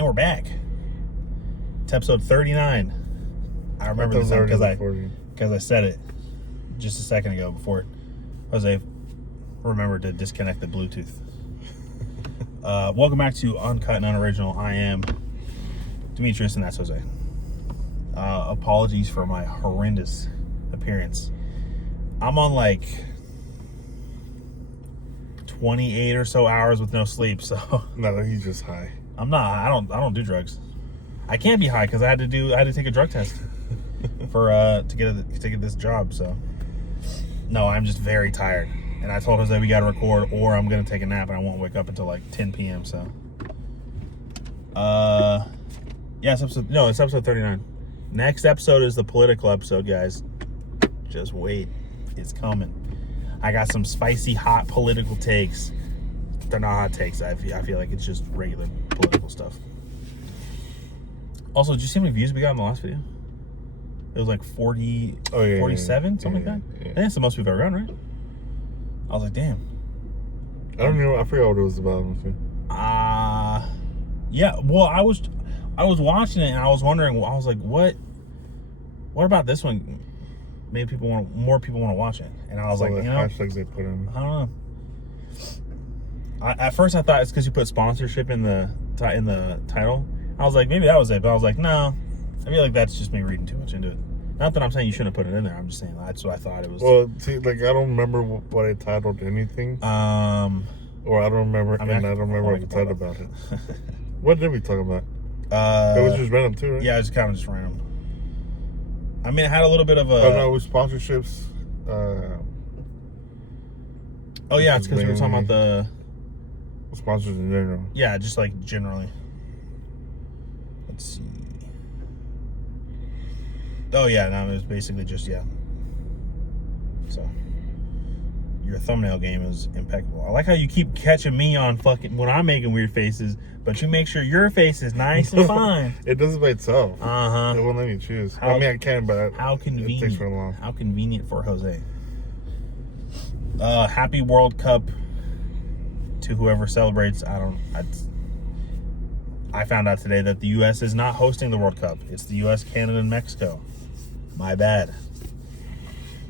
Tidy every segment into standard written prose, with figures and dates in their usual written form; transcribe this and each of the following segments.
And we're back. It's episode 39. I remember this time because I said it just a second ago before Jose remembered to disconnect the Bluetooth. Welcome back to Uncut and Unoriginal. I am Demetrius, and that's Jose. Apologies for my horrendous appearance. I'm on like 28 or so hours with no sleep, so no, he's just high. I'm not. I don't do drugs. I can't be high because I had to take a drug test for to get this job. So no, I'm just very tired. And I told Jose we got to record, or I'm gonna take a nap, and I won't wake up until like 10 p.m. So yeah, it's episode 39. Next episode is the political episode, guys. Just wait, it's coming. I got some spicy, hot political takes. They're not hot takes. I feel like it's just regular political stuff. Also, did you see how many views we got in the last video? It was like 47, something like that. Yeah. I think that's the most we've ever gotten, right? I was like, damn. I don't know. I forgot what it was about. Yeah. Well, I was watching it and I was wondering. I was like, what about this one? Maybe more people want to watch it. And I was like, hashtags they put in. I don't know. At first, I thought it's because you put sponsorship in the title. I was like, maybe that was it, but I was like, no. I feel like that's just me reading too much into it. Not that I'm saying you shouldn't put it in there. I'm just saying that's what I thought it was. Well, see, like I don't remember what I titled anything. Or I don't remember, I don't remember what I titled about it. What did we talk about? It was just random too, right? Yeah, it was kind of just random. I mean, it had a little bit of a. Oh no, it was sponsorships. Oh yeah, it's because we were talking about the sponsors in general. Yeah, just like generally. Let's see. Oh yeah, no, it was basically just So your thumbnail game is impeccable. I like how you keep catching me on fucking when I'm making weird faces, but you make sure your face is nice and fine. It does it by itself. It won't let me choose. I can, but how convenient. It takes for long. How convenient for Jose. Happy World Cup to whoever celebrates. I found out today that the U.S. is not hosting the World Cup. It's the U.S., Canada, and Mexico. My bad.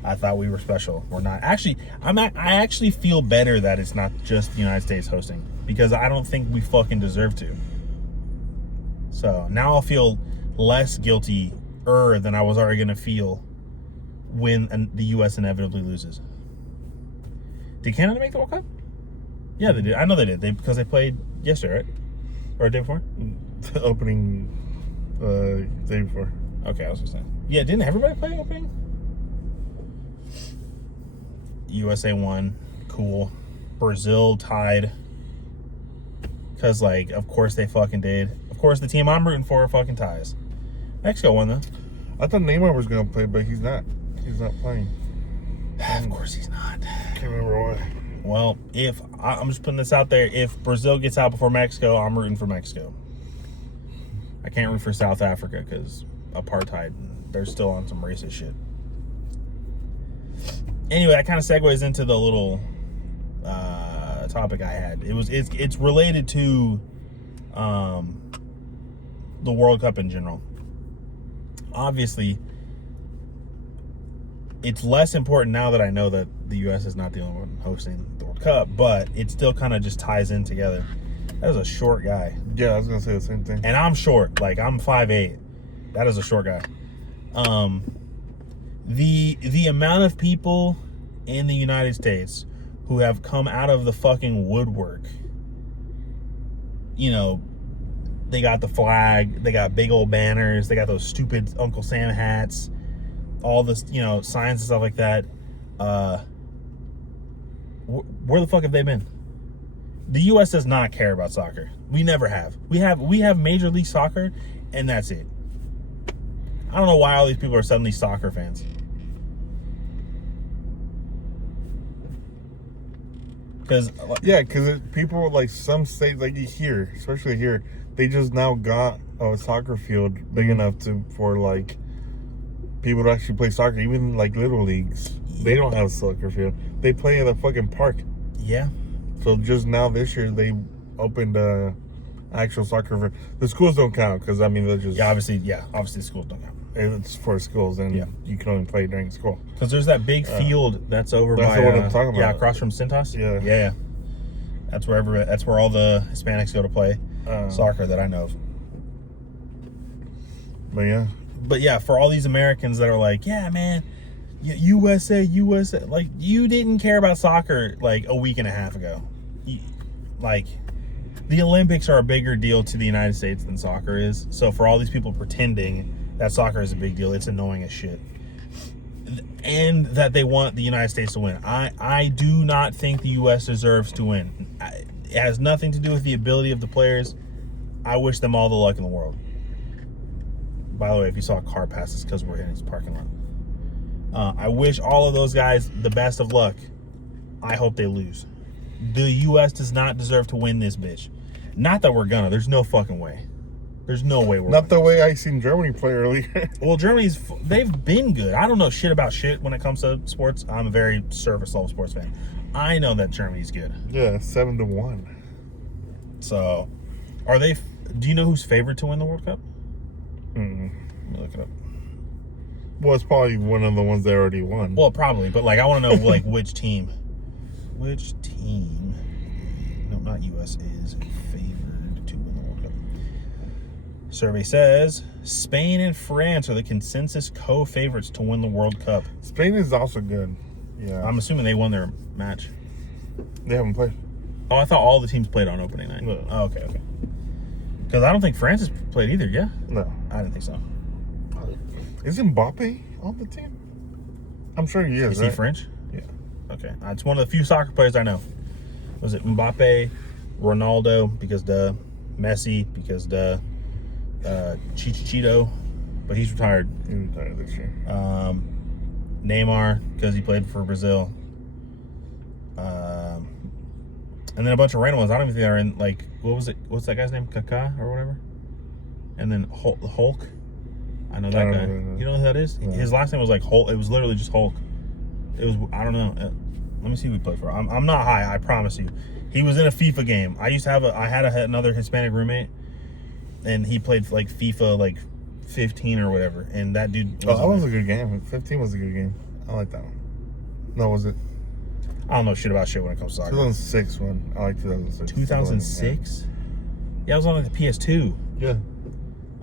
I thought we were special. We're not. Actually, I actually feel better that it's not just the United States hosting, because I don't think we fucking deserve to. So now I'll feel less guilty than I was already going to feel when the U.S. inevitably loses. Did Canada make the World Cup? Yeah, they did. I know they did. Because they played yesterday, right? Or the day before? The opening day before. Okay, I was just saying. Yeah, didn't everybody play opening? USA won. Cool. Brazil tied. Because, like, of course they fucking did. Of course the team I'm rooting for fucking ties. Mexico won, though. I thought Neymar was going to play, but he's not. He's not playing. Of course he's not. Can't remember why. Well, I'm just putting this out there, if Brazil gets out before Mexico, I'm rooting for Mexico. I can't root for South Africa because apartheid. They're still on some racist shit. Anyway, that kind of segues into the little topic I had. It's related to the World Cup in general. Obviously, it's less important now that I know that the U.S. is not the only one hosting the World Cup, but it still kind of just ties in together. That is a short guy. Yeah, I was going to say the same thing. And I'm short. Like, I'm 5'8". That is a short guy. The amount of people in the United States who have come out of the fucking woodwork, they got the flag, they got big old banners, they got those stupid Uncle Sam hats, all this, signs and stuff like that. Where the fuck have they been? The U.S. does not care about soccer. We never have. We have Major League Soccer, and that's it. I don't know why all these people are suddenly soccer fans. Because people like some states, like here, especially here, they just now got a soccer field big enough for like people to actually play soccer. Even like little leagues, they don't have a soccer field. They play in a fucking park. Yeah. So just now this year they opened actual soccer. The schools don't count because I mean they're just obviously the schools don't count. it's for schools and you can only play during school. Because there's that big field that's over that's by what I'm talking about. Yeah, across from Cintas. Yeah. That's where all the Hispanics go to play soccer that I know of. But yeah, for all these Americans that are like, yeah, man, USA, like you didn't care about soccer like a week and a half ago. Like the Olympics are a bigger deal to the United States than soccer is. So for all these people pretending that soccer is a big deal, it's annoying as shit. And that they want the United States to win. I do not think the U.S. deserves to win. It has nothing to do with the ability of the players. I wish them all the luck in the world. By the way, if you saw a car pass, it's because we're in his parking lot. I wish all of those guys the best of luck. I hope they lose. The U.S. does not deserve to win this bitch. Not that we're gonna. There's no fucking way. There's no way we're not the way I seen Germany play earlier. Well, they've been good. I don't know shit about shit when it comes to sports. I'm a very surface level sports fan. I know that Germany's good. Yeah, 7-1. So, are they? Do you know who's favored to win the World Cup? Let me look it up. Well, it's probably one of the ones that already won. Well, probably, but like I want to know like which team. Which team? No, not U.S. is favored to win the World Cup. Survey says Spain and France are the consensus co-favorites to win the World Cup. Spain is also good. Yeah. I'm assuming they won their match. They haven't played. Oh, I thought all the teams played on opening night. No. Oh, okay. Because I don't think France has played either, yeah? No. I didn't think so. Is Mbappe on the team? I'm sure he is. Is he French? Yeah. Okay. It's one of the few soccer players I know. Was it Mbappe, Ronaldo, because Messi, because Chichito, but he's retired. He's retired this year. Neymar, because he played for Brazil. And then a bunch of random ones. I don't even think they're in, like, what was it? What's that guy's name? Kaká or whatever? And then Hulk. I know that guy. You know who that is? No. His last name was like Hulk. It was literally just Hulk. It was, I don't know. Let me see who he played for. I'm not high, I promise you. He was in a FIFA game. I had another Hispanic roommate, and he played like FIFA like 15 or whatever. And that dude. That was a good game. 15 was a good game. I like that one. No, was it? I don't know shit about shit when it comes to soccer. 2006 one. I like 2006. 2006? Yeah, I was on like the PS2. Yeah.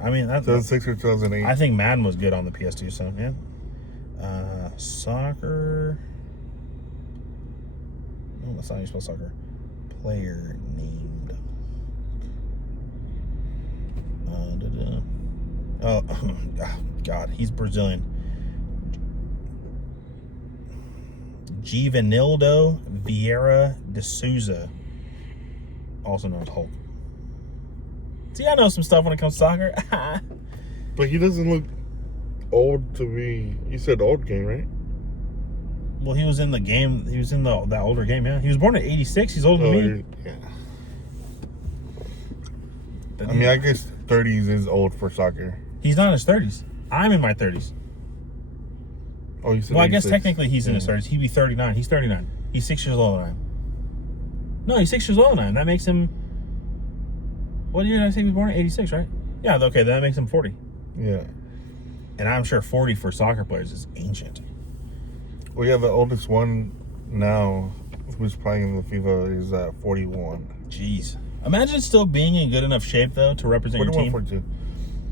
I mean, that's 2006 or 2008. I think Madden was good on the PS2, so yeah. Soccer. Oh, that's not how you spell soccer. Player named. Oh, God, he's Brazilian. Givanildo Vieira de Souza, also known as Hulk. See, I know some stuff when it comes to soccer. But he doesn't look old to be. You said old game, right? Well, he was in the game. He was in that older game, yeah. He was born in '86. He's older than me. Yeah. I mean, I guess 30s is old for soccer. He's not in his 30s. I'm in my 30s. Oh, you said well, 86. I guess technically he's in his 30s. He'd be 39. He's 39. He's 6 years older than I am. No, he's 6 years older than I am. That makes him... What year did I say he was born in? 86, right? Yeah, okay, that makes him 40. Yeah. And I'm sure 40 for soccer players is ancient. Well, yeah, the oldest one now who's playing in the FIFA is 41. Jeez. Imagine still being in good enough shape, though, to represent your team. 42.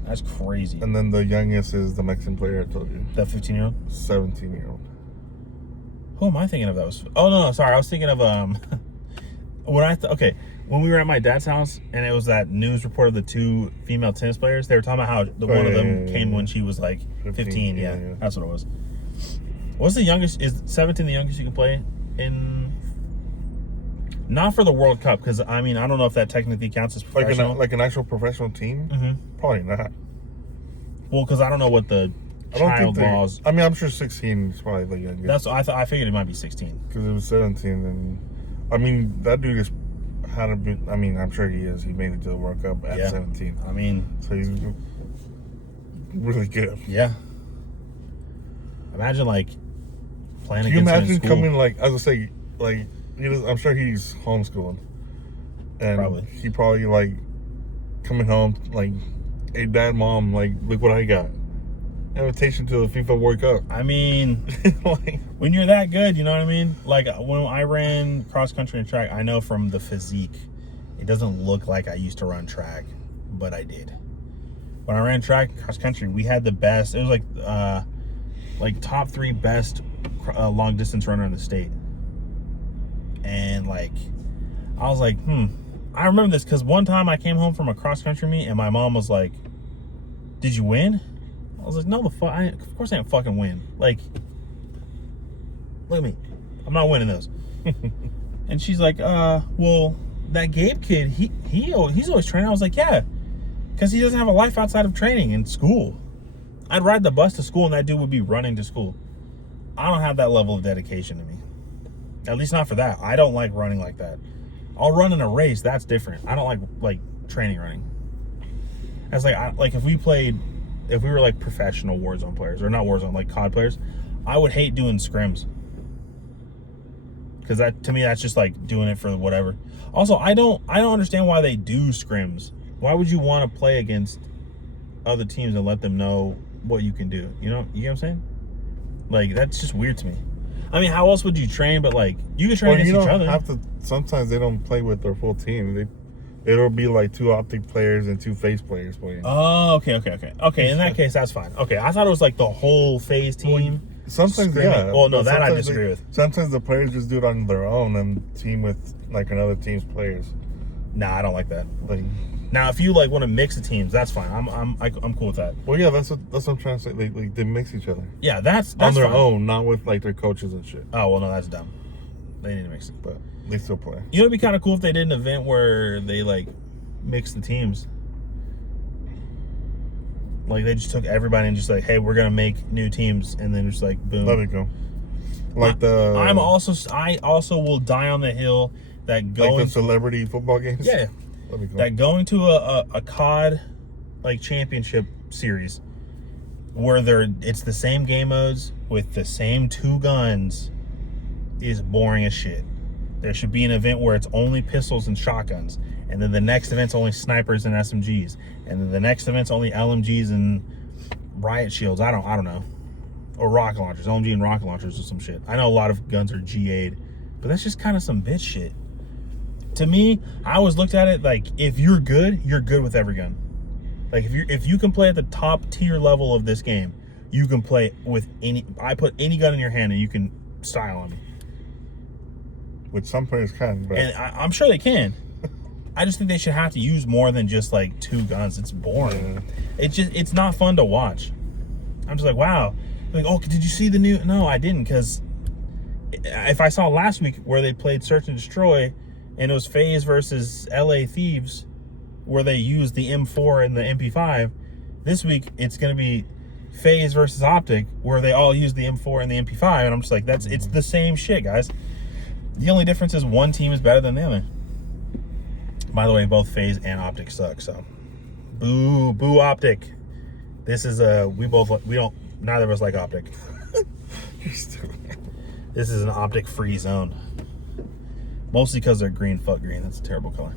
That's crazy. And then the youngest is the Mexican player I told you. That 15-year-old? 17-year-old. Who am I thinking of? That was... Oh, no, sorry. I was thinking of... When we were at my dad's house, and it was that news report of the two female tennis players, they were talking about how one of them came when she was like 15. Yeah, that's what it was. What's the youngest? Is 17 the youngest you can play in? Not for the World Cup, because I mean, I don't know if that technically counts as professional. Like an actual professional team? Mm-hmm. Probably not. Well, because I don't know what the child laws. I mean, I'm sure 16 is probably the youngest. That's I figured it might be 16. Because it was 17, and I mean that dude is had to be. I mean, I'm sure he is. He made it to the World Cup at 17. I mean, so he's really good. Yeah. Imagine like playing Can you against him in imagine school. coming like I was say like I'm sure he's homeschooled, and Probably. he probably like coming home like, hey, dad, mom, like, look what I got. Invitation to the FIFA World Cup. I mean, Like, when you're that good, you know what I mean? Like, when I ran cross country and track, I know from the physique, it doesn't look like I used to run track, but I did. When I ran track cross country, we had the best. It was like top 3 best long distance runner in the state. And like, I was like, I remember this because one time I came home from a cross country meet and my mom was like, "Did you win?" I was like, "No, of course I didn't fucking win. Like, look at me, I'm not winning those." And she's like, well, that Gabe kid, he's always training." I was like, "Yeah, because he doesn't have a life outside of training and school. I'd ride the bus to school and that dude would be running to school. I don't have that level of dedication to me. At least not for that. I don't like running like that. I'll run in a race, that's different. I don't like training running. As like if we were like professional Warzone players, or not Warzone, like COD players, I would hate doing scrims. Because that, to me, that's just like doing it for whatever. Also, I don't understand why they do scrims. Why would you want to play against other teams and let them know what you can do? You know what I'm saying? Like, that's just weird to me. I mean, how else would you train? But like, you can train against each other. Have to. Sometimes they don't play with their full team. It'll be like 2 optic players and 2 phase players playing. Oh, okay. In that case, that's fine. Okay, I thought it was like the whole phase team. Sometimes, scrimming. yeah. Well, no, that I disagree with. Sometimes the players just do it on their own and team with like another team's players. Nah, I don't like that. Like, now, if you like want to mix the teams, that's fine. I'm cool with that. well, yeah, that's what I'm trying to say. They mix each other. Yeah, that's on their fine. own, not with like their coaches and shit. Oh well, no, that's dumb. They need to mix it. But they still play. You know, it'd be kind of cool if they did an event where they like mix the teams. Like they just took everybody and just like, hey, we're gonna make new teams, and then just like boom. Let it go. Like I also will die on the hill that going like the celebrity football games. Yeah. Let me go. That going to a COD like championship series where it's the same game modes with the same 2 guns is boring as shit. There should be an event where it's only pistols and shotguns, and then the next event's only snipers and SMGs, and then the next event's only LMGs and riot shields. I don't know, or rocket launchers, LMG and rocket launchers or some shit. I know a lot of guns are GA'd, but that's just kind of some bitch shit. To me, I always looked at it like, if you're good with every gun. Like if you can play at the top tier level of this game, you can play with I put any gun in your hand and you can style on me. Which some players can, but and I'm sure they can. I just think they should have to use more than just like 2 guns. It's boring. Yeah. It's not fun to watch. I'm just like, wow. Like, oh, did you see the new? No, I didn't, because if I saw last week where they played Search and Destroy, and it was FaZe versus LA Thieves, where they used the M4 and the MP5. This week, it's going to be FaZe versus Optic, where they all use the M4 and the MP5. And I'm just like, it's the same shit, guys. The only difference is one team is better than the other. By the way, both FaZe and Optic suck, so. Boo Optic. This is neither of us like Optic. You're stupid. This is an Optic-free zone. Mostly because they're green. Fuck green. That's a terrible color.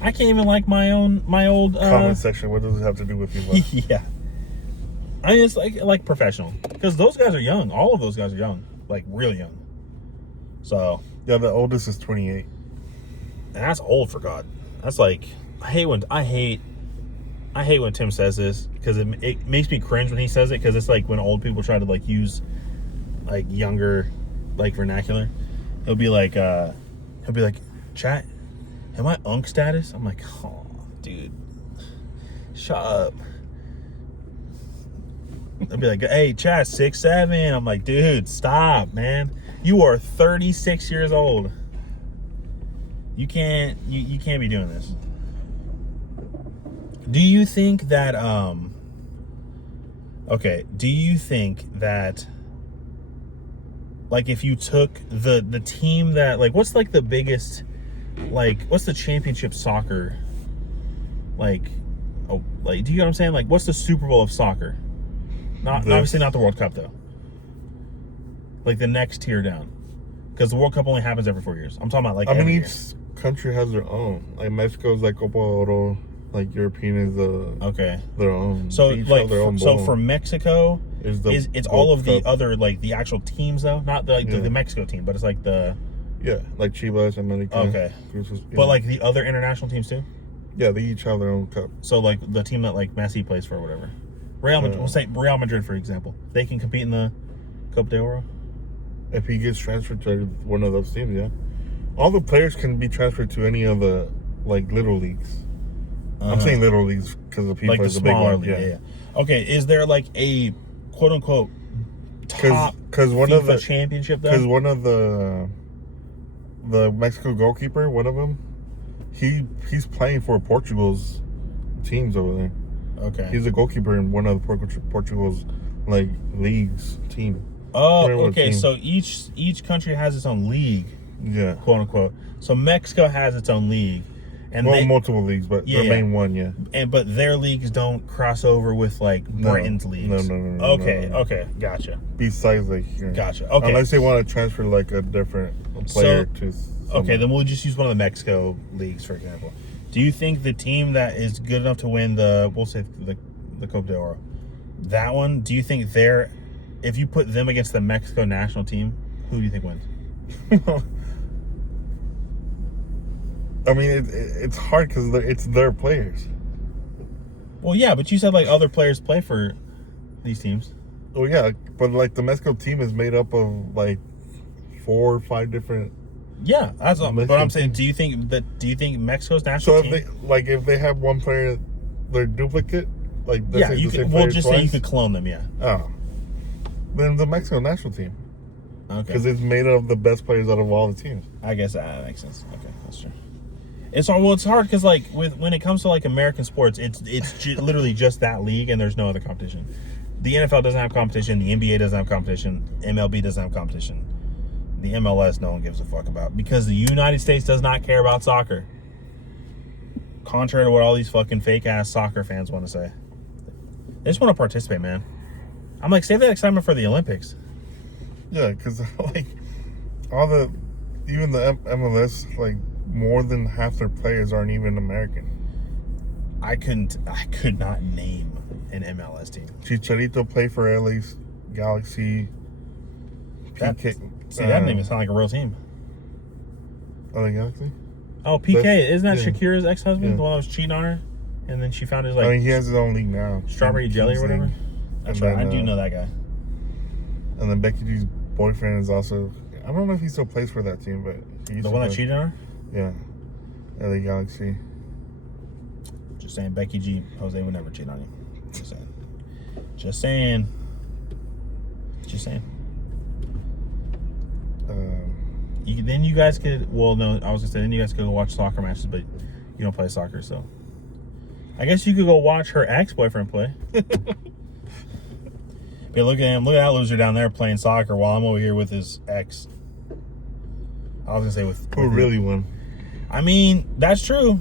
I can't even like my old comment section. What does it have to do with you? Yeah. I mean, it's like professional, because those guys are young. All of those guys are young, like really young. So yeah, the oldest is 28, and that's old for God. That's like, I hate when Tim says this, because it makes me cringe when he says it, because it's like when old people try to like use like younger like vernacular. He'll be like, chat, am I unk status? I'm like, oh, dude, shut up. He'll be like, hey, chat, 6'7". I'm like, dude, stop, man. You are 36 years old. You can't be doing this. Do you think that, like, if you took the team that, like, what's like the biggest, like, what's the championship soccer, like, oh, like, do you know what I'm saying? Like, what's the Super Bowl of soccer? Obviously not the World Cup, though. Like, the next tier down. Because the World Cup only happens every 4 years. I'm talking about, like, I mean, each country has their own. Like, Mexico's like Copa Oro. Like European is Okay. their own. So They each like have their own so bowl. for Mexico, it's all of the Cup. other like the actual teams though, not the, like the Mexico team, but it's like the like Chivas, America. Okay. But like the other international teams too. Yeah, they each have their own cup. So like the team that like Messi plays for or whatever, Real Madrid, we'll say Real Madrid for example, they can compete in the Copa de Oro. If he gets transferred to one of those teams, yeah. All the players can be transferred to any of the like little leagues. I'm saying little leagues because the people like the is a big smaller one. league. Yeah. Okay, is there like a quote unquote top one FIFA of the championship though? Because one of the Mexico goalkeeper, one of them, he's playing for Portugal's teams over there. Okay. He's a goalkeeper in one of the Portugal's like leagues team. Oh, okay. So each country has its own league. Yeah. Quote unquote. So Mexico has its own league, and multiple leagues, but the main one, yeah. But their leagues don't cross over with like Britain's leagues. No. Okay, gotcha. Besides, like, Gotcha. Okay. Unless they want to transfer like a different player to. Okay, then we'll just use one of the Mexico leagues for example. Do you think the team that is good enough to win we'll say the Copa de Oro, that one? Do you think if you put them against the Mexico national team, who do you think wins? I mean, it's hard because it's their players. Well, yeah, but you said like other players play for these teams. Oh yeah, but like the Mexico team is made up of like 4 or 5 different. Yeah, that's what I'm saying. Do you think Mexico's national team? If they have one player, their duplicate, like yeah, you could. We'll just say you could clone them. Yeah. Oh, then the Mexico national team. Okay. Because it's made of the best players out of all the teams. I guess that makes sense. Okay, that's true. It's hard because like when it comes to like American sports, it's literally just that league and there's no other competition. The NFL doesn't have competition. The NBA doesn't have competition. MLB doesn't have competition. The MLS no one gives a fuck about because the United States does not care about soccer. Contrary to what all these fucking fake ass soccer fans want to say. They just want to participate, man. I'm like, save that excitement for the Olympics. Yeah, because like even the MLS, like more than half their players aren't even American. I could not name an MLS team. Chicharito played for LA's Galaxy. That name sound like a real team. LA Galaxy? Oh, PK. Isn't that Shakira's ex-husband? The one that was cheating on her? And then she found his, like... I mean, he has his own league now. Strawberry Jelly or whatever? That's right. I do know that guy. And then Becky G's boyfriend is also... I don't know if he still plays for that team, but... The one that cheated on her? Yeah. LA Galaxy. Just saying, Becky G, Jose would never cheat on you. Just saying. Then you guys could... Well, no, I was going to say, then you guys could go watch soccer matches, but you don't play soccer, so... I guess you could go watch her ex-boyfriend play. But look at him. Look at that loser down there playing soccer while I'm over here with his ex. I was going to say with... Who really won? I mean, that's true.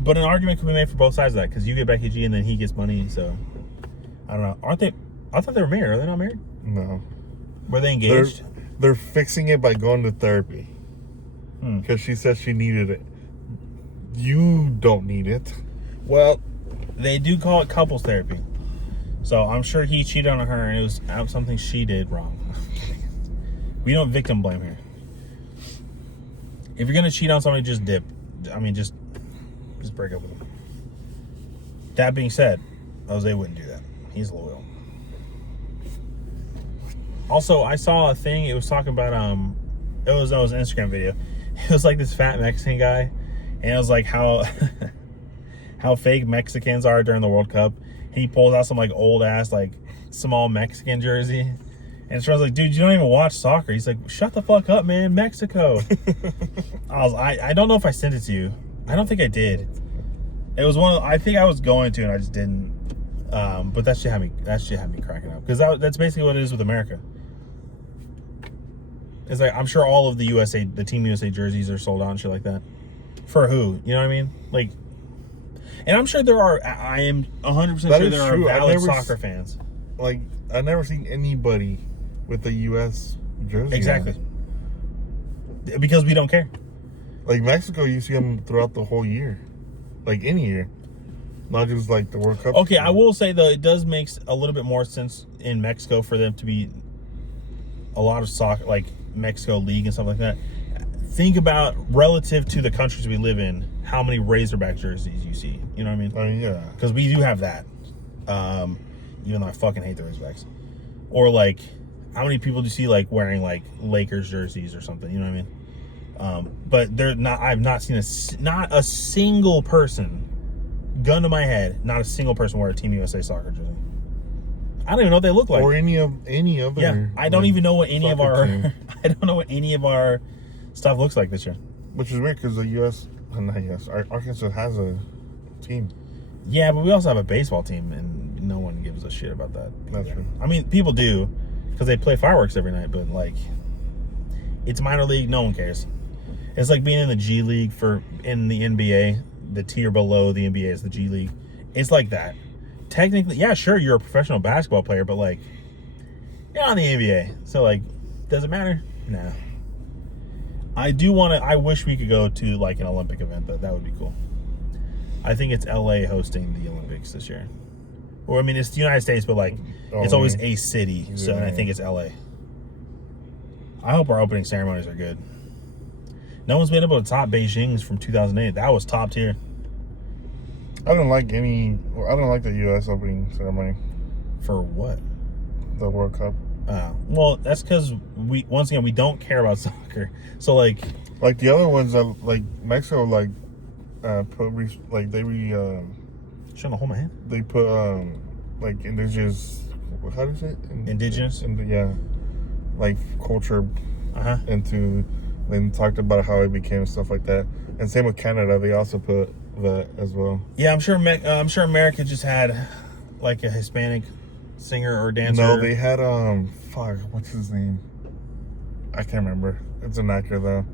But an argument could be made for both sides of that, because you get Becky G and then he gets money, so... I don't know. Aren't they... I thought they were married. Are they not married? No. Were they engaged? They're fixing it by going to therapy. Because she said she needed it. You don't need it. Well, they do call it couples therapy. So I'm sure he cheated on her and it was something she did wrong. We don't victim blame here. If you're going to cheat on somebody, just dip. I mean, just break up with them. That being said, Jose wouldn't do that. He's loyal. Also, I saw a thing. It was talking about it was an Instagram video. It was like this fat Mexican guy, and it was like how fake Mexicans are during the World Cup. He pulls out some like old ass like small Mexican jersey, and so I was like, dude, you don't even watch soccer. He's like, shut the fuck up, man, Mexico. I don't know if I sent it to you. I don't think I did. It was I think I was going to, and I just didn't. But that shit had me cracking up because that's basically what it is with America. It's like I'm sure all of the Team USA jerseys are sold out and shit like that. For who? You know what I mean? Like, and I'm sure there are. I am 100% sure there are valid soccer fans. Like, I've never seen anybody with a US jersey. Exactly. Because we don't care. Like Mexico, you see them throughout the whole year. like any year, not just like the World Cup. Okay, I will say though, it does make a little bit more sense in Mexico for them to be a lot of soccer, like Mexico League and stuff like that. Think about relative to the countries we live in, how many Razorback jerseys you see. You know what I mean? I mean, yeah. Because we do have that. Even though I fucking hate the Razorbacks. Or like, how many people do you see like wearing like Lakers jerseys or something? You know what I mean? But they're not. I've not seen not a single person, gun to my head, not a single person wear a Team USA soccer jersey. I don't even know what they look like. Or any other. Yeah, I don't even know what any of our. team. I don't know what any of our stuff looks like this year. Which is weird because the Arkansas has a team. Yeah, but we also have a baseball team, and no one gives a shit about that. That's true. I mean, people do, because they play fireworks every night, but like, it's minor league, no one cares. It's like being in the G League in the NBA, the tier below the NBA is the G League. It's like that. Technically, yeah, sure, you're a professional basketball player, but like, you're not in the NBA. So like, does it matter? No. I wish we could go to like an Olympic event, though. That would be cool. I think it's LA hosting the Olympics this year. Or, I mean, it's the United States, but like, it's always a city. So, and I think it's LA. I hope our opening ceremonies are good. No one's been able to top Beijing's from 2008. That was top tier. I don't like the U.S. opening ceremony. For what? The World Cup. Well, that's because we don't care about soccer. So like the other ones that like Mexico like trying to hold my hand. They put like indigenous, how do you say it? Indigenous? Yeah, like culture into, then talked about how it became and stuff like that. And same with Canada, they also put that as well. Yeah, I'm sure America just had like a Hispanic singer or dancer. No, they had what's his name? I can't remember. It's an actor though.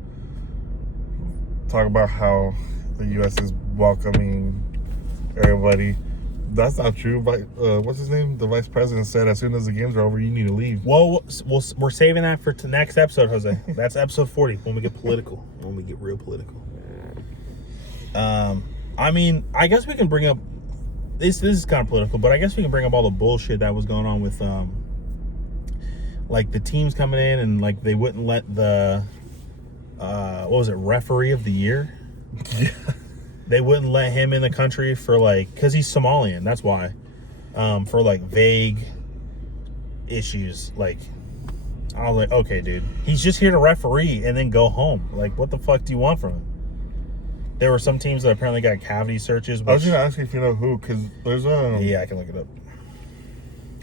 Talk about how the U.S. is welcoming everybody. That's not true. But what's his name? The vice president said as soon as the games are over, you need to leave. Well, we're saving that for the next episode, Jose. That's episode 40 when we get political. When we get real political. I mean, I guess we can bring up this is kind of political, but I guess we can bring up all the bullshit that was going on with like the teams coming in and like they wouldn't let the what was it, referee of the year? Yeah. They wouldn't let him in the country for like, because he's Somalian, that's why. For like vague issues. Like, I was like, okay, dude, he's just here to referee and then go home. Like, what the fuck do you want from him? There were some teams that apparently got cavity searches. I was gonna ask you if you know who, because there's yeah, I can look it up.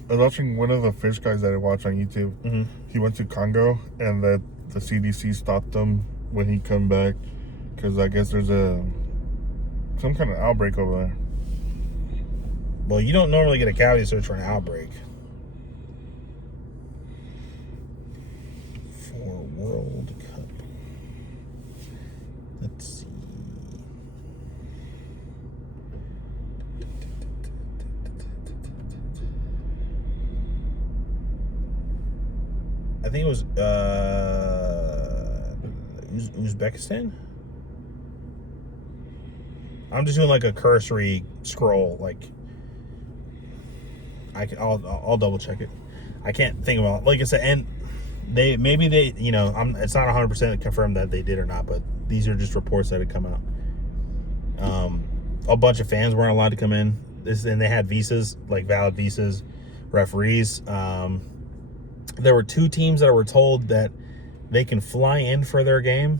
I was watching one of the fish guys that I watch on YouTube. Mm-hmm. He went to Congo, and the CDC stopped him when he come back, because I guess there's some kind of outbreak over there. Well, you don't normally get a cavity search for an outbreak. For World Cup. Let's see. I think it was Uzbekistan. I'm just doing like a cursory scroll. Like, I'll double check it. I can't think about, like I said, and they you know, it's not 100% confirmed that they did or not, but these are just reports that had come out. A bunch of fans weren't allowed to come in. And they had visas, like valid visas, referees. There were 2 teams that were told that they can fly in for their game,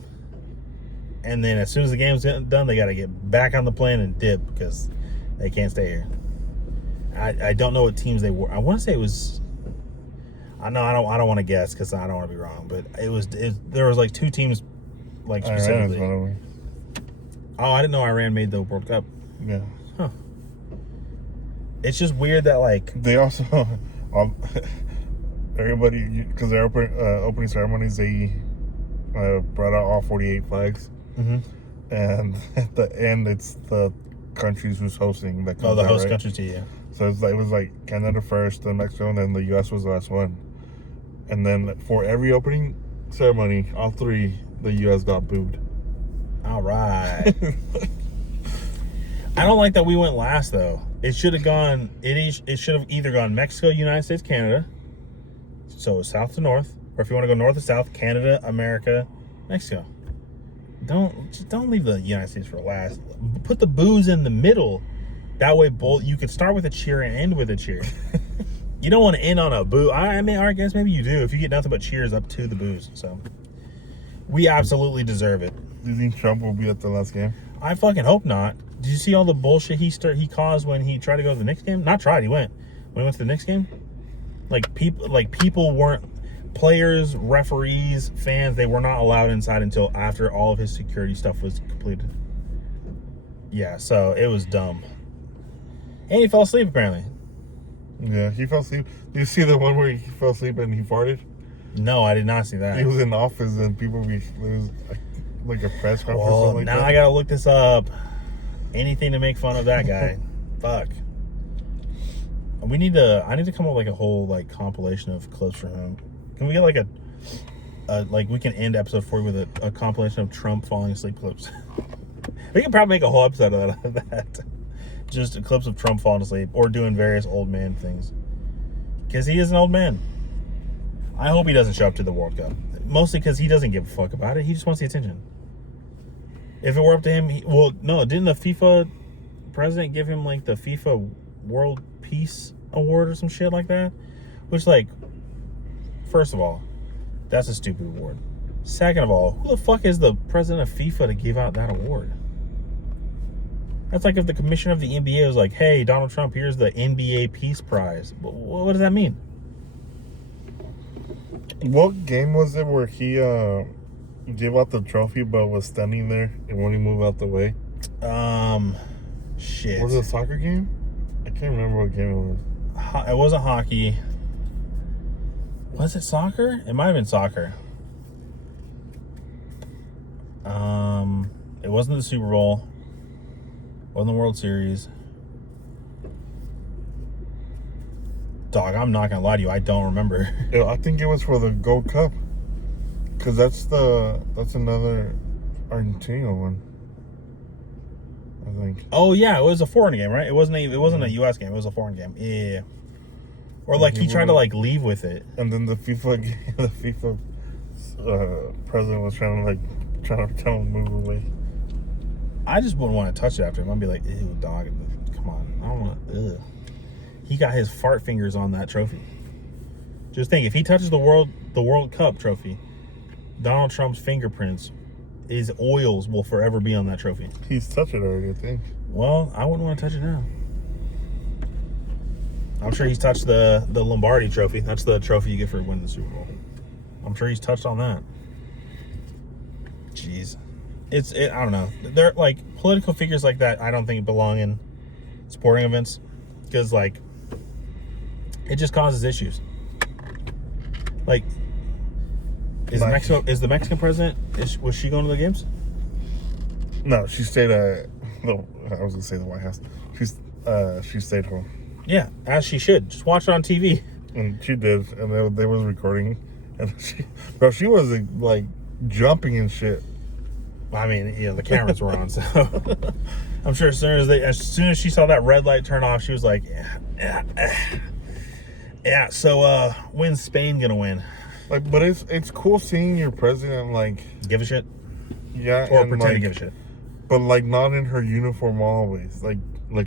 and then as soon as the game's done, they got to get back on the plane and dip because they can't stay here. I don't know what teams they were. I want to say it was. I know I don't want to guess because I don't want to be wrong, but there was like 2 teams, like specifically. Oh, I didn't know Iran made the World Cup. Yeah. Huh. It's just weird that like they also. Everybody, because their opening ceremonies, they brought out all 48 flags. Mm-hmm. And at the end, it's the countries who's hosting that comes the host right? countries, yeah. So it was like Canada first, then Mexico, and then the U.S. was the last one. And then for every opening ceremony, all 3, the U.S. got booed. All right. I don't like that we went last though. It should have gone. It should have either gone Mexico, United States, Canada. So south to north, or if you want to go north to south, Canada, America, Mexico. Don't leave the United States for last. Put the booze in the middle. That way, both you could start with a cheer and end with a cheer. You don't want to end on a boo. I mean, I guess maybe you do if you get nothing but cheers up to the booze. So we absolutely deserve it. Do you think Trump will be at the last game? I fucking hope not. Did you see all the bullshit he caused when he tried to go to the Knicks game? Not tried, he went. When he went to the Knicks game? People weren't, players, referees, fans, they were not allowed inside until after all of his security stuff was completed. Yeah, so it was dumb. And he fell asleep apparently. Yeah, he fell asleep. Did you see the one where he fell asleep and he farted? No, I did not see that. He was in the office and there was like a press conference or something like now that. I gotta look this up. Anything to make fun of that guy. Fuck. I need to come up with like a whole like compilation of clips from him. Can we get like we can end episode 4 with a compilation of Trump falling asleep clips? We can probably make a whole episode of that. Just clips of Trump falling asleep or doing various old man things. Because he is an old man. I hope he doesn't show up to the World Cup. Mostly because he doesn't give a fuck about it. He just wants the attention. If it were up to him, didn't the FIFA president give him like the FIFA World Peace Award or some shit like that? Which, like, first of all, that's a stupid award. Second of all, who the fuck is the president of FIFA to give out that award? That's like if the commissioner of the NBA was like, hey, Donald Trump, here's the NBA Peace Prize. What does that mean? What game was it where he gave out the trophy but was standing there and wouldn't move out the way? Shit. Was it a soccer game? I can't remember what game it was. It wasn't hockey. Was it soccer? It might have been soccer. It wasn't the Super Bowl. Wasn't the World Series. Dog, I'm not gonna lie to you, I don't remember. Yeah, I think it was for the Gold Cup. Cause that's another Argentina one. I think. Oh yeah, it was a foreign game, right? It wasn't a US game, it was a foreign game. Yeah. Or like he tried to like leave with it. And then the FIFA president was trying to tell him to move away. I just wouldn't want to touch it after him. I'd be like, ew, dog, come on. I don't want to, ugh. He got his fart fingers on that trophy. Just think, if he touches the World Cup trophy, Donald Trump's fingerprints, his oils will forever be on that trophy. He's touched it already, I think. Well, I wouldn't want to touch it now. I'm sure he's touched the Lombardi trophy. That's the trophy you get for winning the Super Bowl. I'm sure he's touched on that. Jeez. I don't know. They're like political figures like that. I don't think belong in sporting events because like it just causes issues. Like, is the Mexican president? Was she going to the games? No, she stayed at. No, I was gonna say the White House. She stayed home. Yeah, as she should. Just watch it on TV. And she did, and they was recording, and she was like jumping and shit. I mean, the cameras were on, so I'm sure as soon as she saw that red light turn off, she was like, yeah. So, when's Spain gonna win? Like, but it's cool seeing your president like give a shit, yeah, or and, pretend like, to give a shit, but like not in her uniform always, like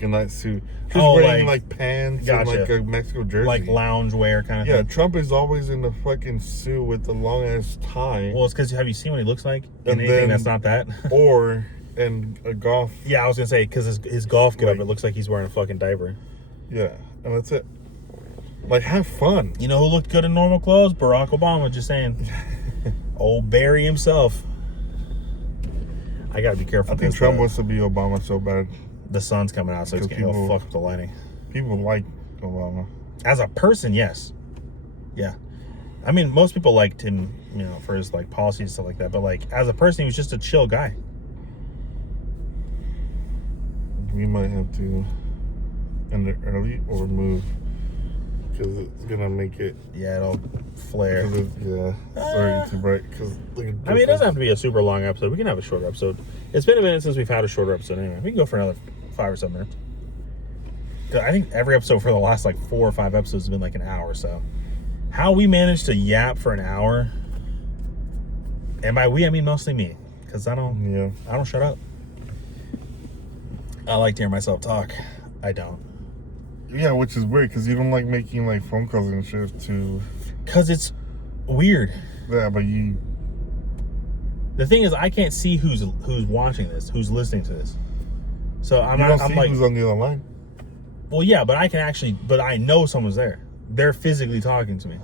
a nice suit. She's Oh, wearing like- like pants gotcha. and like a Mexico jersey, like lounge wear kind of yeah. thing. Trump is always in the fucking suit with the long ass tie, Well, it's because have you seen what he looks like in And anything then- that's not that? or in a golf. Yeah, I was gonna say because his golf getup, Like- it looks like he's wearing a fucking diaper. Yeah, and that's it. Like, have fun. You know who looked good in normal clothes? Barack Obama. Just saying. Old Barry himself. I gotta be careful. I think 'cause Trump wants to be Obama so bad. the sun's coming out, so he'll People- fuck up the lighting. People like Obama. As a person, yes. Yeah. I mean, most people liked him, for his like policies and stuff like that. But like as a person, he was just a chill guy. We might have to end it early or move because it's gonna make it. Yeah, it'll flare. Sorry to break. Because I mean, it doesn't have to be a super long episode. We can have a shorter episode. It's been a minute since we've had a shorter episode anyway. We can go for another 5 or 7 minutes. 'Cause I think every episode for the last like 4 or 5 episodes has been like an hour. So how we managed to yap for an hour, and by we I mean mostly me, because I don't shut up. I like to hear myself talk. I don't. Yeah, which is weird because you don't like making like phone calls and shit to. Because it's weird. Yeah, but you. The thing is, I can't see who's watching this, who's listening to this. So I'm see like, who's on the other line. Well, yeah, but but I know someone's there. They're physically talking to me.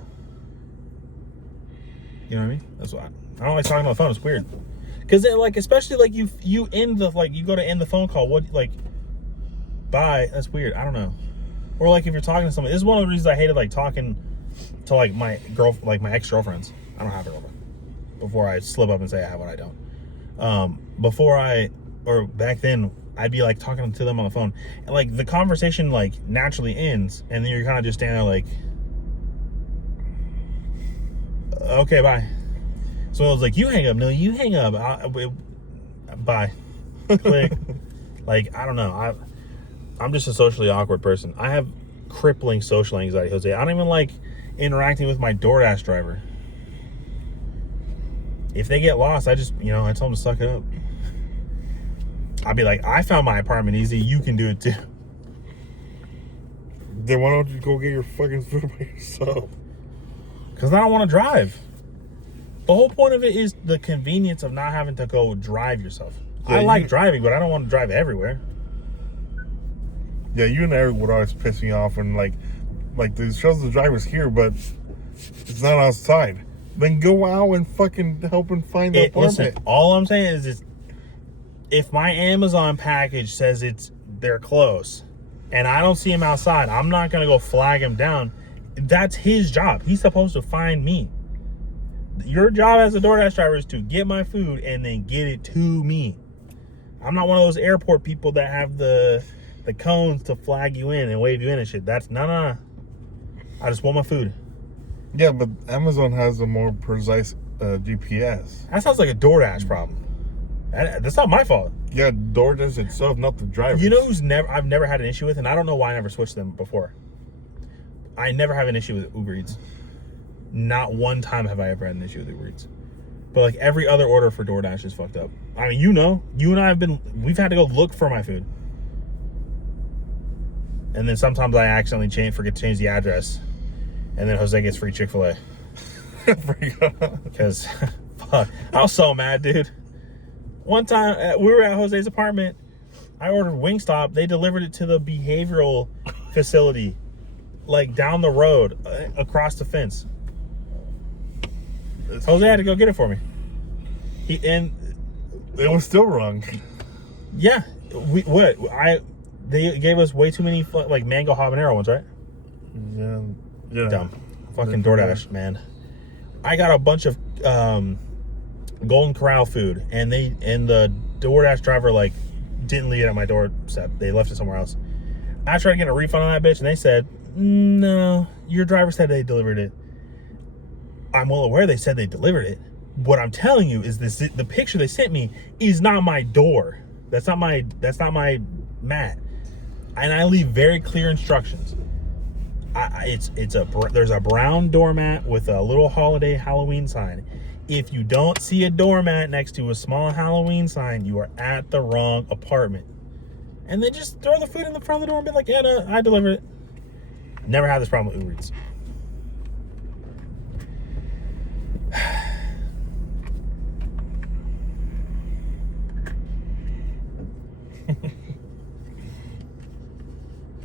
You know what I mean? That's why I don't like talking on the phone. It's weird. Because like, especially like you end the like you go to end the phone call. What like? Bye. That's weird. I don't know. Or like if you're talking to somebody. This is one of the reasons I hated like talking to like my ex-girlfriends. I don't have a girlfriend. Before I slip up and say I have one, I don't. Or back then, I'd be like talking to them on the phone, and like the conversation like naturally ends, and then you're kind of just standing there like, okay, bye. So I was like, you hang up. No, you hang up. Bye. Click. Like, I don't know. I'm just a socially awkward person. I have crippling social anxiety, Jose. I don't even like interacting with my DoorDash driver. If they get lost, I just, I tell them to suck it up. I'll be like, I found my apartment easy. You can do it too. Then why don't you go get your fucking food by yourself? Because I don't want to drive. The whole point of it is the convenience of not having to go drive yourself. Yeah, I like driving, but I don't want to drive everywhere. Yeah, you and Eric would always piss me off, and like it shows the driver's here, but it's not outside. Then go out and fucking help and find the apartment. Listen, all I'm saying is if my Amazon package says they're close, and I don't see him outside, I'm not gonna go flag him down. That's his job. He's supposed to find me. Your job as a DoorDash driver is to get my food and then get it to me. I'm not one of those airport people that have the cones to flag you in and wave you in and shit. That's no. I just want my food. Yeah, but Amazon has a more precise GPS. That sounds like a DoorDash problem. That's not my fault. Yeah, DoorDash itself, not the driver. You know I've never had an issue with, and I don't know why I never switched them before. I never have an issue with Uber Eats. Not one time have I ever had an issue with Uber Eats. But like every other order for DoorDash is fucked up. I mean, you and I we've had to go look for my food. And then sometimes I accidentally forget to change the address. And then Jose gets free Chick-fil-A. Because, fuck, I was so mad, dude. One time, we were at Jose's apartment. I ordered Wingstop. They delivered it to the behavioral facility. Like, down the road, across the fence. Jose had to go get it for me. And it was still wrong. Yeah. They gave us way too many, like, mango habanero ones, right? Yeah. Dumb. Fucking DoorDash, man. I got a bunch of Golden Corral food, and the DoorDash driver like didn't leave it at my doorstep. They left it somewhere else. I tried to get a refund on that bitch, and they said, "No, your driver said they delivered it." I'm well aware they said they delivered it. What I'm telling you is the picture they sent me is not my door. That's not my mat, and I leave very clear instructions. There's a brown doormat with a little holiday Halloween sign. If you don't see a doormat next to a small Halloween sign, you are at the wrong apartment. And then just throw the food in the front of the door and be like, yeah, no, I delivered it. Never had this problem with Uber Eats.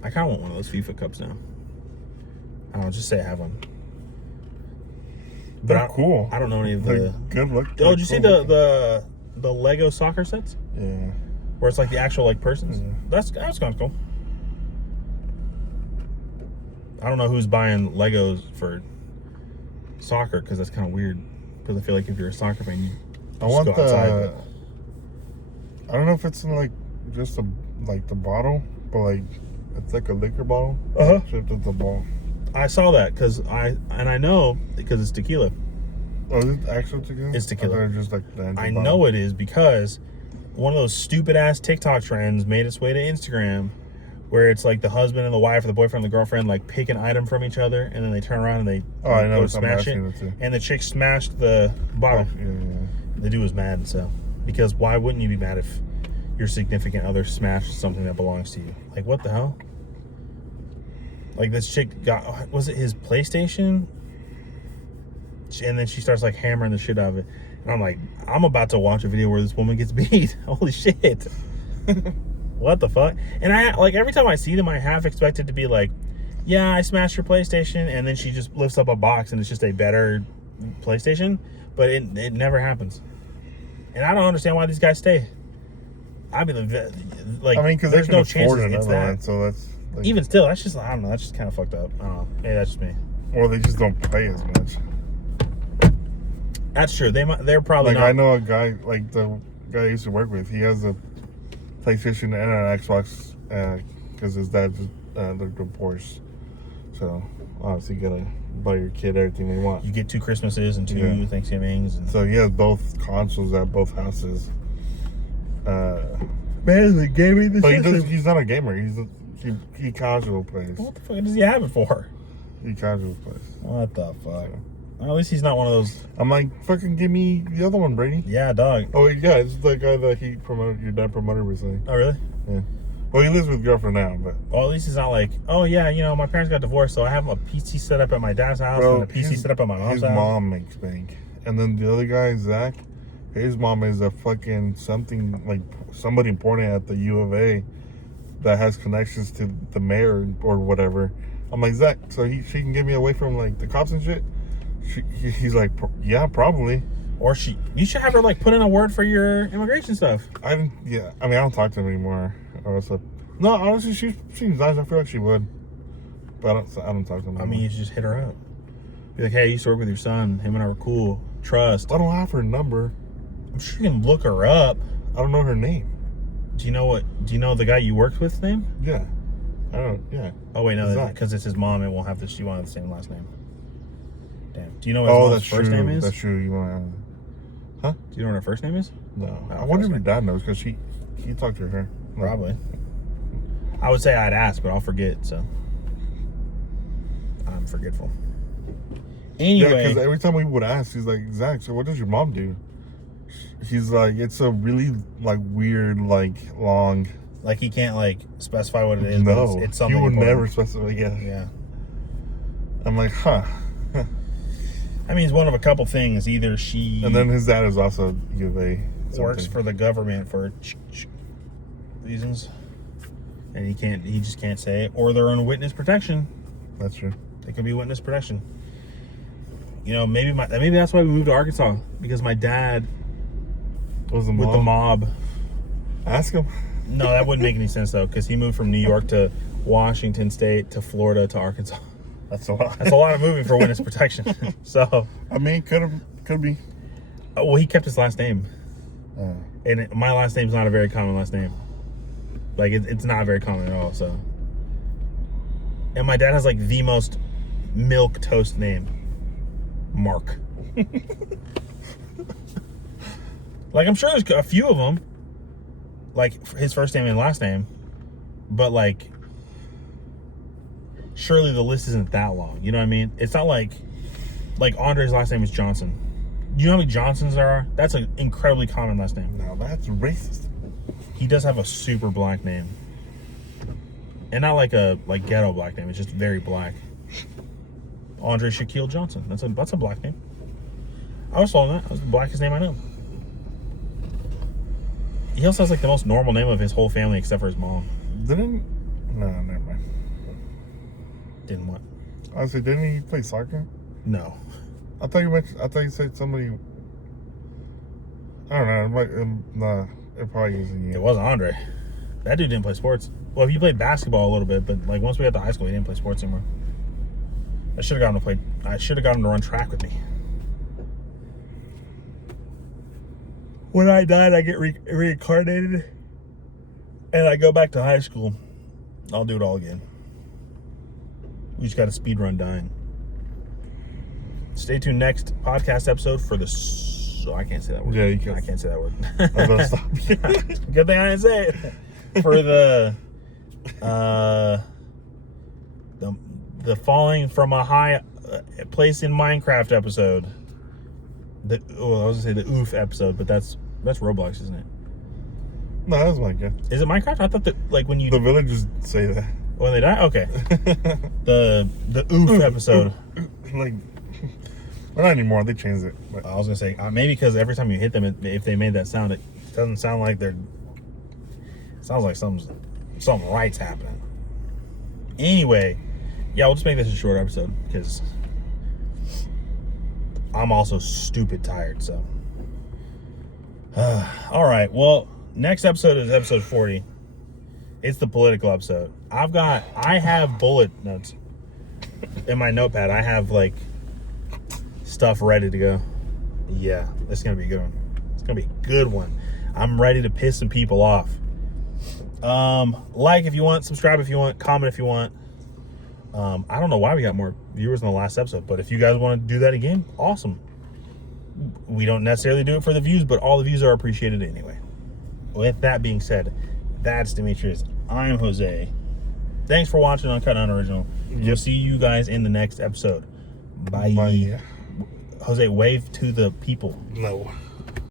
I kind of want one of those FIFA cups now. I don't know, just say I have one. But They're cool. I don't know any of the. Good look. Oh, did you see the Lego soccer sets? Yeah. Where it's like the actual like persons. Yeah. That's kind of cool. I don't know who's buying Legos for soccer because that's kind of weird. Because I feel like if you're a soccer fan, you just go outside. I don't know if it's in like just the bottle, but like it's like a liquor bottle. Shaped as a ball. I saw that because I know because it's tequila. Oh, is it actual tequila? It's tequila. I thought it was just like the I know it is because one of those stupid ass TikTok trends made its way to Instagram, where it's like the husband and the wife or the boyfriend and the girlfriend like pick an item from each other, and then they turn around and they I know go smash it. And the chick smashed the bottle. Yeah. The dude was mad, so because why wouldn't you be mad if your significant other smashed something that belongs to you? Like, what the hell? Like, this chick got, was it his PlayStation? And then she starts like hammering the shit out of it. And I'm like, I'm about to watch a video where this woman gets beat. Holy shit. What the fuck? And I, like, every time I see them, I half expect it to be like, yeah, I smashed your PlayStation. And then she just lifts up a box and it's just a better PlayStation. But it never happens. And I don't understand why these guys stay. I mean, like, I mean, because there's they can no afford chances it's another that. one, so that's like, Even still, that's just, I don't know, that's just kind of fucked up. I don't know. Maybe that's just me. or they just don't play as much. That's true. They're probably Like, not. I know a guy, like the guy I used to work with, he has a PlayStation and an Xbox because his dad they're divorced. So obviously you gotta buy your kid everything they want. You get 2 Christmases and 2 Thanksgivings. And So he has both consoles at both houses. man, the gaming the But he's not a gamer. He casual plays. What the fuck does he have it for? He casual plays. What the fuck? Well, at least he's not one of those. I'm like, fucking give me the other one, Brady. Yeah, dog. Oh yeah, it's the guy that he promoted. Your dad promoted recently. Oh, really? Yeah. Well, he lives with girlfriend now, but. Well, at least he's not like, oh yeah, you know, my parents got divorced, so I have a PC set up at my dad's house and a PC set up at my mom's house. His mom makes bank, and then the other guy, Zach, his mom is a fucking something like somebody important at the U of A that has connections to the mayor or whatever. I'm like, Zach, so she can get me away from like the cops and shit. He's like, yeah, probably. Or you should have her like put in a word for your immigration stuff. I mean, I don't talk to him anymore. No, honestly, she seems nice. I feel like she would, but I don't talk to him anymore. I mean, you should just hit her up. Be like, hey, I used to work with your son. Him and I were cool. Trust. I don't have her number. I'm sure you can look her up. I don't know her name. Do you know the guy you worked with's name? Yeah. I don't. Yeah. Oh wait, no, Zach. because it's his mom. It won't have she won't have the same last name. Damn. Do you know what his mom's first name is? That's true. You want? Huh? Do you know what her first name is? No. Oh, I wonder if your dad knows because he talked to her. No. Probably. I would say I'd ask, but I'll forget. So I'm forgetful. Anyway, Yeah, because every time we would ask, he's like, Zach, so what does your mom do? He's like, it's a really like weird, like long. like he can't like specify what it is. No, but it's something. he would important. never specify. Yeah. Yeah. I'm like, huh. I mean, it's one of a couple things. Either she And then his dad is also U of A. works for the government for reasons, and he just can't say it, or they're on witness protection. That's true. They could be witness protection. You know, maybe that's why we moved to Arkansas, because my dad Was the with the mob. Ask him. No, that wouldn't make any sense though, because he moved from New York to Washington State to Florida to Arkansas. That's a lot. That's a lot of moving for witness protection. So, I mean, could be. well, he kept his last name, and my last name's not a very common last name. Like it's not very common at all. So, and my dad has like the most milk toast name, Mark. Like, I'm sure there's a few of them, like his first name and last name, but like, surely the list isn't that long. You know what I mean? It's not like Andre's last name is Johnson. You know how many Johnsons there are? That's an incredibly common last name. Now that's racist. He does have a super black name, and not like a ghetto black name. It's just very black. Andre Shaquille Johnson. That's a black name. I was following that. That was the blackest name I know. He also has like the most normal name of his whole family except for his mom. No, never mind. Didn't what? I said, didn't he play soccer? No. I thought you said somebody. I don't know. It might, nah, it probably isn't It you. wasn't Andre. That dude didn't play sports. Well, he played basketball a little bit, but like once we got to high school, he didn't play sports anymore. I should have gotten him to run track with me. When I died, I get reincarnated, and I go back to high school. I'll do it all again. We just got a speed run dying. Stay tuned next podcast episode for the So I can't say that word. Yeah, you can. I can't say that word. I'm gonna stop you. Good thing I didn't say it. For the falling from a high place in Minecraft episode. I was gonna say the oof episode, but that's Roblox, isn't it? No, that's Minecraft. Is it Minecraft? I thought that like when you The villagers say that. when they die. Okay. The oof episode. Like, well, not anymore. They changed it. But. I was gonna say maybe because every time you hit them, if they made that sound, it doesn't sound like they're. It sounds like some right's happening. Anyway, yeah, we'll just make this a short episode because I'm also stupid tired. So, all right. Well, next episode is episode 40. It's the political episode. I have bullet notes in my notepad. I have like stuff ready to go. Yeah, it's gonna be a good one. It's gonna be a good one. I'm ready to piss some people off. Like if you want, subscribe if you want, comment if you want. I don't know why we got more viewers in the last episode, but if you guys want to do that again, awesome. We don't necessarily do it for the views, but all the views are appreciated anyway. With that being said, that's Demetrius. I'm Jose. Thanks for watching Uncut and Unoriginal. We'll see you guys in the next episode. Bye. Bye. Jose, wave to the people. No.